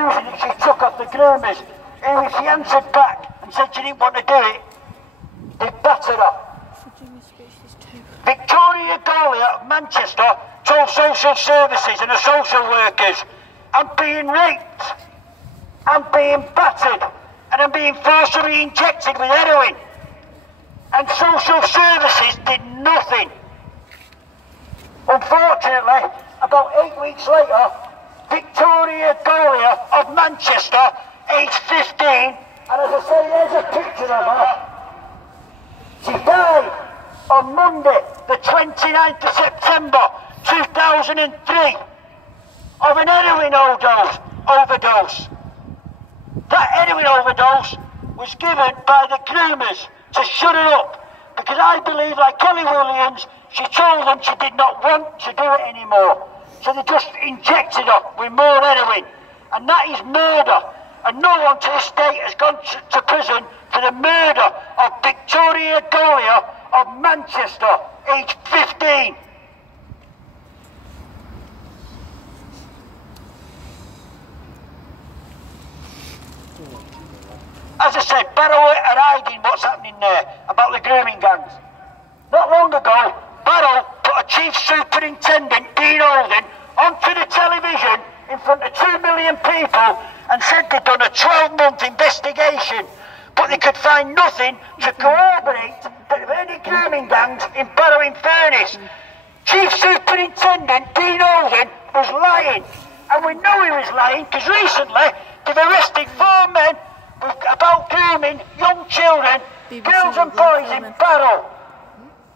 that she took off the groomers, and if she answered back and said she didn't want to do it, they battered her. Victoria Golia of Manchester told social services and the social workers, I'm being raped, I'm being battered, and I'm being forcibly injected with heroin. And social services did nothing. Unfortunately, about 8 weeks later, Victoria Golia of Manchester, aged 15, and as I say, there's a picture of her. She died on Monday, the 29th of September 2003, of an heroin overdose. That heroin overdose was given by the groomers to shut her up, because I believe, like Kelly Williams, she told them she did not want to do it anymore. So they just injected her with more heroin. And that is murder. And no one to this date has gone to prison for the murder of Victoria Golia of Manchester, aged 15. As I said, Barrow are hiding what's happening there about the grooming gangs. Not long ago, Barrow put a chief superintendent, Dean Holden, onto the television in front of 2 million people and said they'd done a 12-month investigation, but they could find nothing to corroborate that there were any grooming gangs in Barrow in Furness. Chief Superintendent Dean Holden was lying, and we know he was lying because recently they've arrested 4 men about grooming young children, girls and boys in Barrow.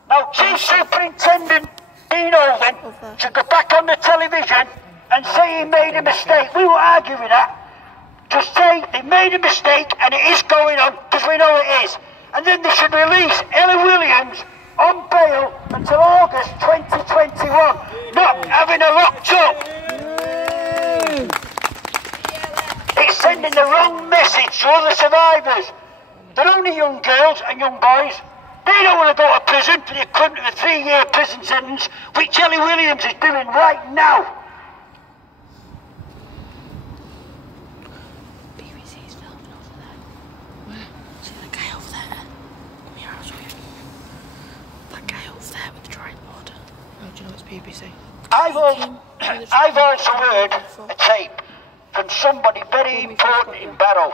Now, Chief Superintendent Dean Holden should go back on the television and say he made a mistake. We will argue with that. Just say they made a mistake and it is going on, because we know it is. And then they should release Ella Williams on bail until August 2021, not having her locked up. It's sending the wrong message to other survivors. They're only young girls and young boys. They don't want to go to prison for the equivalent of a 3-year prison sentence, which Ellie Williams is doing right now. BBC's filming over there. Where? See that guy over there? Come here, I'll show you. That guy over there with the tripod. Oh, do you know it's BBC? I've also heard a tape from somebody very important in Barrow.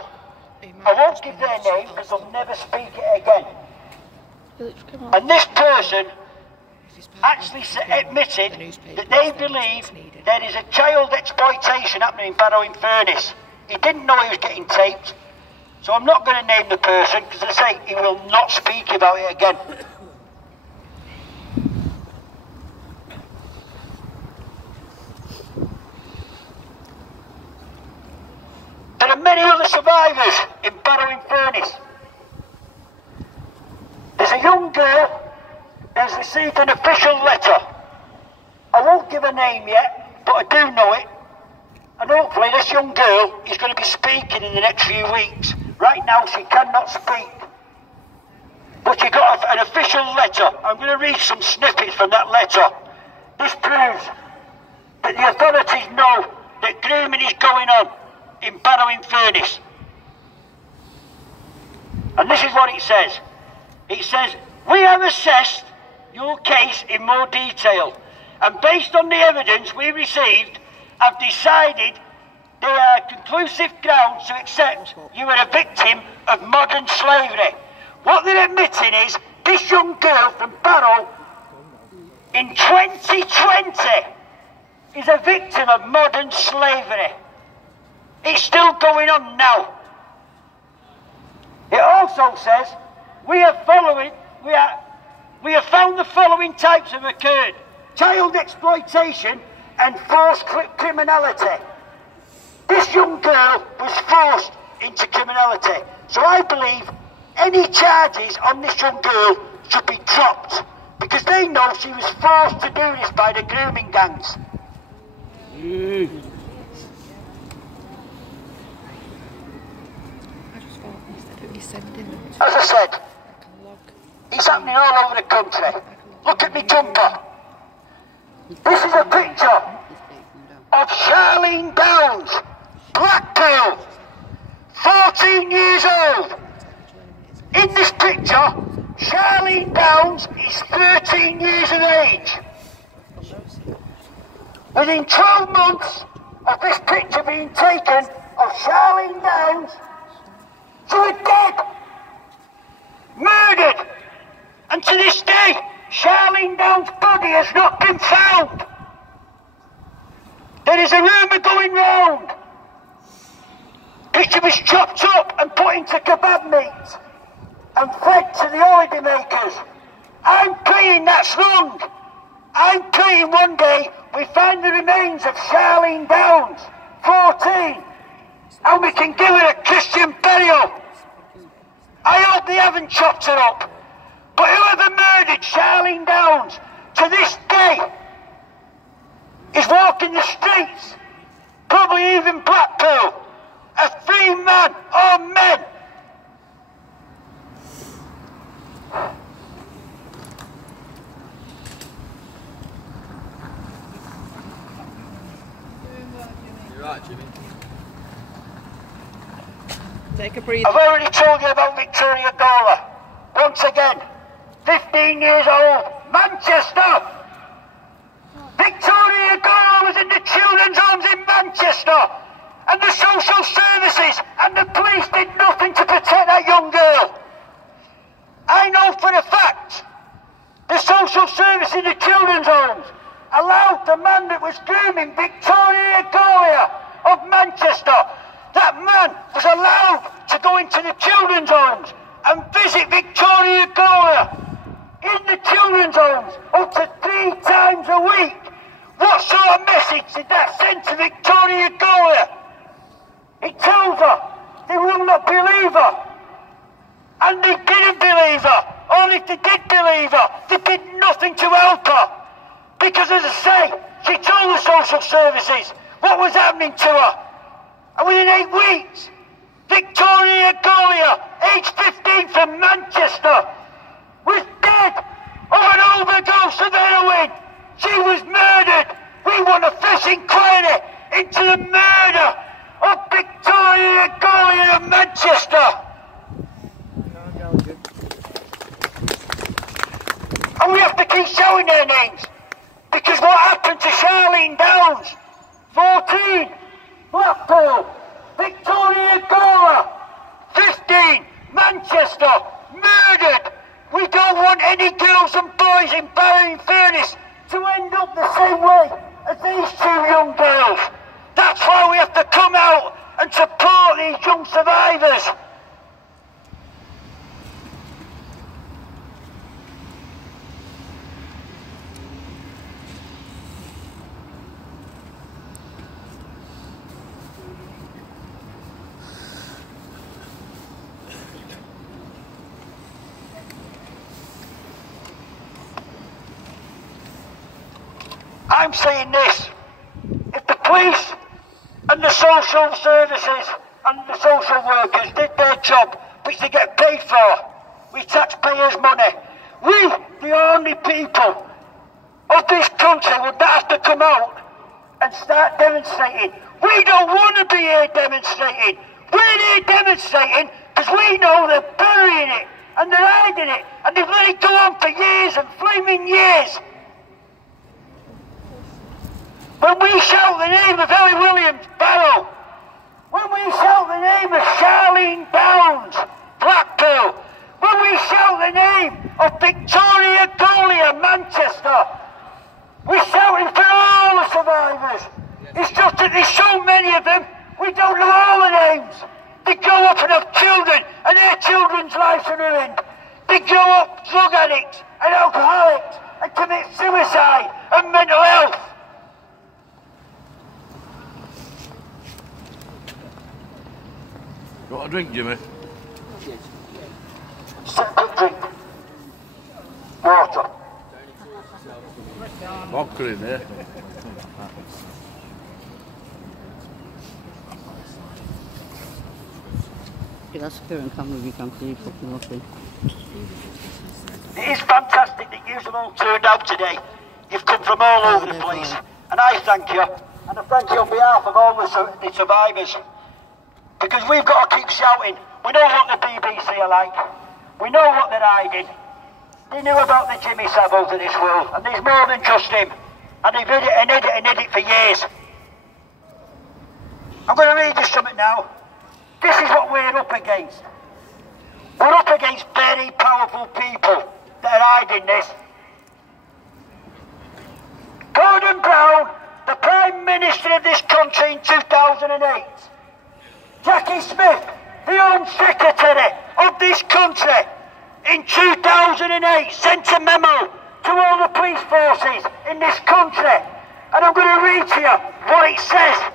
I won't give their name because they'll never speak it again. And this person actually admitted that they believe there is a child exploitation happening in Barrow in Furness. He didn't know he was getting taped, so I'm not going to name the person because I say he will not speak about it again. There are many other survivors in Barrow in Furness. There's a young girl who has received an official letter. I won't give her name yet, but I do know it. And hopefully this young girl is going to be speaking in the next few weeks. Right now she cannot speak. But she got an official letter. I'm going to read some snippets from that letter. This proves that the authorities know that grooming is going on in Barrow in Furness. And this is what it says. It says, we have assessed your case in more detail, and based on the evidence we received, have decided there are conclusive grounds to accept you are a victim of modern slavery. What they're admitting is this young girl from Barrow in 2020 is a victim of modern slavery. It's still going on now. It also says, we have found the following types have occurred: child exploitation and forced criminality. This young girl was forced into criminality, so I believe any charges on this young girl should be dropped, because they know she was forced to do this by the grooming gangs. As I said, it's happening all over the country. Look at me jumper. This is a picture of Charlene Downs, black 14 years old. In this picture, Charlene Downs is 13 years of age. Within 12 months of this picture being taken of Charlene Downs, she was dead, murdered, and to this day, Charlene Downs' body has not been found. There is a rumour going round that she was chopped up and put into kebab meat and fed to the holiday makers. I'm praying that's wrong. I'm praying one day we find the remains of Charlene Downs, 14, and we can give her a Christian burial. I hope they haven't chopped her up. But whoever murdered Charlene Downs to this day is walking the streets, probably even Blackpool, a free man or men. You're right, Jimmy. Take a breather. I've already told you about Victoria Gola. Once again, 15 years old, Manchester. Victoria Gola was in the children's homes in Manchester, and the social services and the police did nothing to protect that young girl. I know for a fact the social service in the children's homes allowed the man that was grooming Victoria Gola of Manchester, that man was allowed to go into the children's homes and visit Victoria Gola in the children's homes up to 3 times a week. What sort of message did that send to Victoria Gola? It tells her they will not believe her. And they didn't believe her. Or if they did believe her, they did nothing to help her. Because as I say, she told the social services what was happening to her. And within 8 weeks, Victoria Gola, age 15 from Manchester, was dead of an overdose of heroin. She was murdered. We want a fresh inquiry into the murder of Victoria Gola of Manchester. And we have to keep showing their names. Because what happened to Charlene Downs, 14, Blackpool, Victoria Gola, 15, Manchester, murdered. We don't want any girls and boys in Barrow Furnace to end up the same way as these 2 young girls. That's why we have to come out and support these young survivors. I'm saying this, if the police and the social services and the social workers did their job, which they get paid for, with taxpayers' money, we, the only people of this country, would not have to come out and start demonstrating. We don't want to be here demonstrating. We're here demonstrating because we know they're burying it and they're hiding it and they've let it go on for years and flaming years. When we shout the name of Ellie Williams, Barrow, when we shout the name of Charlene Downs, Blackpool, when we shout the name of Victoria Gola, Manchester, we're shouting for all the survivors. It's just that there's so many of them, we don't know all the names. They grow up and have children, and their children's lives are ruined. They grow up drug addicts and alcoholics and commit suicide and mental health. You want a drink, Jimmy? Simple drink. Water. Vodka in there. That's fair and camera, we can see fucking nothing. It is fantastic that you've all turned out today. You've come from all over the place. And I thank you. And I thank you on behalf of all the survivors. Because we've got to keep shouting. We know what the BBC are like. We know what they're hiding. They knew about the Jimmy Saviles of this world, and there's more than just him. And they've hid it and hid it and hid it for years. I'm going to read you something now. This is what we're up against. We're up against very powerful people that are hiding this. Gordon Brown, the Prime Minister of this country in 2008. Jackie Smith, the Home Secretary of this country in 2008, sent a memo to all the police forces in this country. And I'm going to read to you what it says.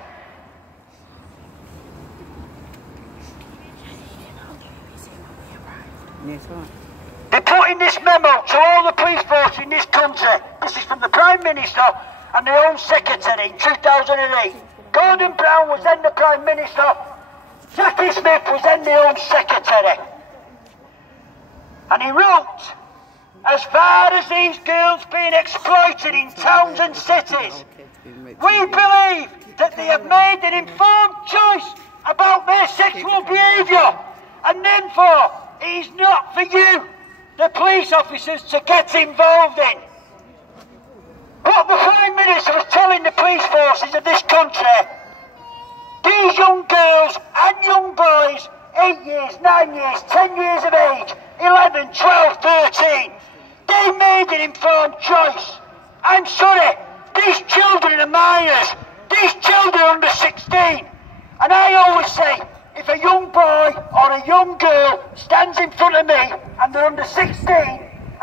They're putting this memo to all the police forces in this country. This is from the Prime Minister and the Home Secretary in 2008. Gordon Brown was then the Prime Minister. Jackie Smith was then the Home Secretary. And he wrote, as far as these girls being exploited in towns and cities, we believe that they have made an informed choice about their sexual behaviour, and therefore it is not for you, the police officers, to get involved in. What the Prime Minister was telling the police forces of this country, these young girls and young boys, 8 years, 9 years, 10 years of age, 11, 12, 13, they made an informed choice. I'm sorry, these children are minors, these children are under 16. And I always say, if a young boy or a young girl stands in front of me and they're under 16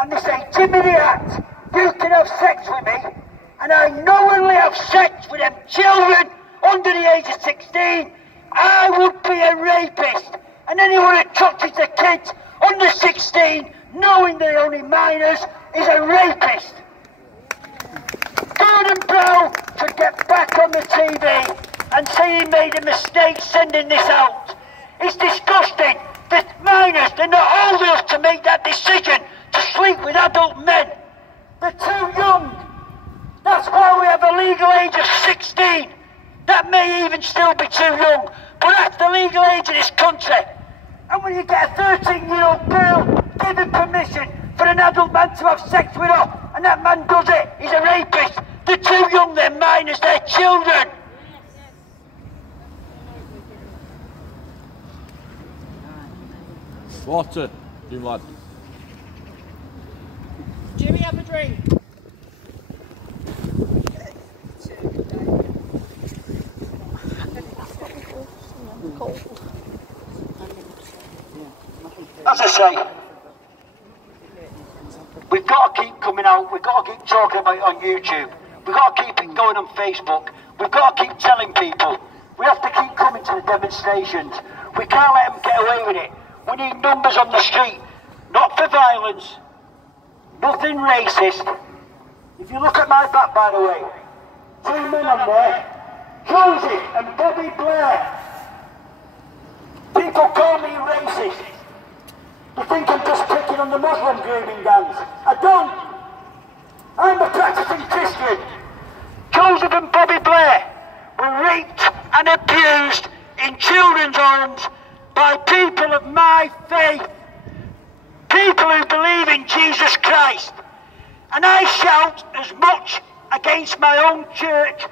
and they say, Jimmy the Act, you can have sex with me, and I knowingly have sex with them children under the age of 16, I would be a rapist. And anyone who touches the kids under 16, knowing they're only minors, is a rapist. Gordon Brown should get back on the TV and say he made a mistake sending this out. It's disgusting. The minors, they're not old enough to make that decision to sleep with adult men. They're too young. That's why we have a legal age of 16. That may even still be too young, but that's the legal age of this country. And when you get a 13-year-old girl giving permission for an adult man to have sex with her, and that man does it, he's a rapist. They're too young, they're minors, they're children. Water, you lad. Jimmy, have a drink. As I say, we've got to keep coming out, we've got to keep talking about it on YouTube, we've got to keep it going on Facebook, we've got to keep telling people, we have to keep coming to the demonstrations, we can't let them get away with it. We need numbers on the street, not for violence, nothing racist. If you look at my back, by the way, 2 men on there, Joseph and Bobby Blair. People call me racist. They think I'm just picking on the Muslim grooming gangs. I don't. I'm a practicing Christian. Joseph and Bobby Blair were raped and abused in children's homes by people of my faith. People who believe in Jesus Christ. And I shout as much against my own church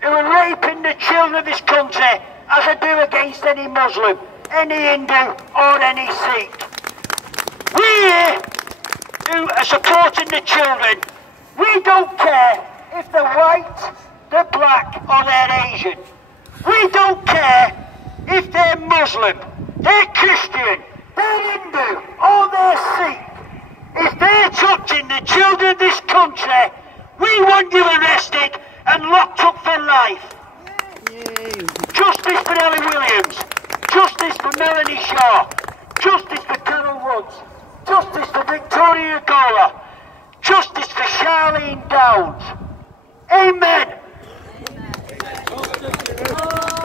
who are raping the children of this country as I do against any Muslim, any Hindu or any Sikh. We here who are supporting the children, we don't care if they're white, they're black or they're Asian. We don't care if they're Muslim, they're Christian, they're Hindu or they're Sikh. If they're touching the children of this country, we want you arrested and locked up for life. Yay. Justice for Ellie Williams, justice for Melanie Shaw, justice for Carol Woods, justice for Victoria Nicola, justice for Charlene Downs. Amen.